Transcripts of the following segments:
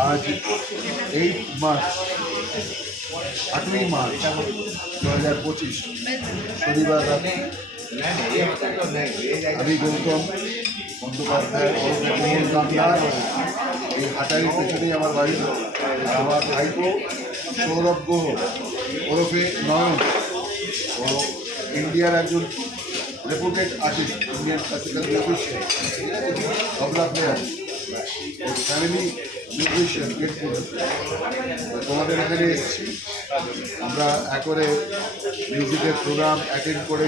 আজ eight March আটই March দু হাজার পঁচিশ শনিবার রাতে আমি গৌতম বন্দ্যোপাধ্যায় মোহন এই হাটারির আমার বাড়ি আমার ভাইপো সৌরভ গুহ ওরফে নয়ন ও ইন্ডিয়ার একজন reputed artist Indian classical musician tabla player family musician তোমাদের এখানে এসেছি আমরা একরে মিউজিকের প্রোগ্রাম অ্যাটেন্ড করে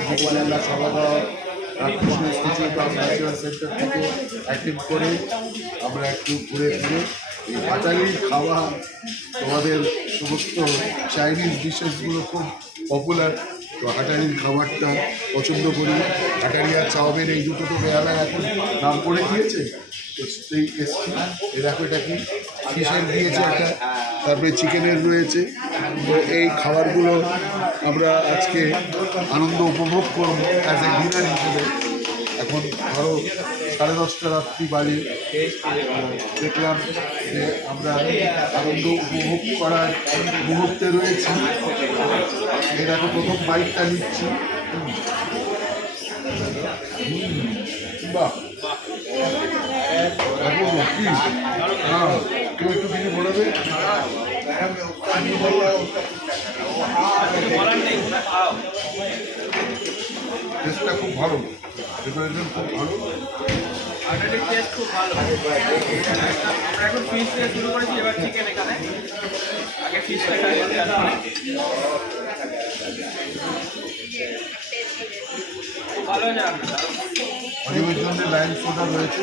Ramakrishna institute of natural centre থেকে অ্যাটেন্ড করে আমরা একটু ঘুরে ফিরে এই হাটালির খাওয়া, তোমাদের সমস্ত চাইনিজ ডিশেসগুলো খুব পপুলার তো হাটারির খাবারটা পছন্দ করি। হাটারি আর এই দুটো তো বেহালায় এখন নাম করে দিয়েছে। তো সেই এসছি এরকম এটা কি? ফিশের দিয়েছে একটা। তারপরে চিকেনের রয়েছে। তো এই খাবারগুলো আমরা আজকে আনন্দ উপভোগ করব অ্যাজ এ ডিনার হিসেবে। এখন ধরো সাড়ে দশটা রাত্রি বাজে দেখলাম যে আমরা আনন্দ উপভোগ করার মুহূর্তে রয়েছি দেখো প্রথম বাইকটা নিচ্ছি বাহ হ্যাঁ একটু বলবে টেস্টটা খুব ভালো। প্রিপারেশন খুব ভালো। টেস্ট খুব ভালো। আমরা এখন ফিশ দিয়ে শুরু করেছি এবার চিকেন এখানে। আগে ফিশটা খাই ভালো জন্য লাইন সোডা রয়েছে।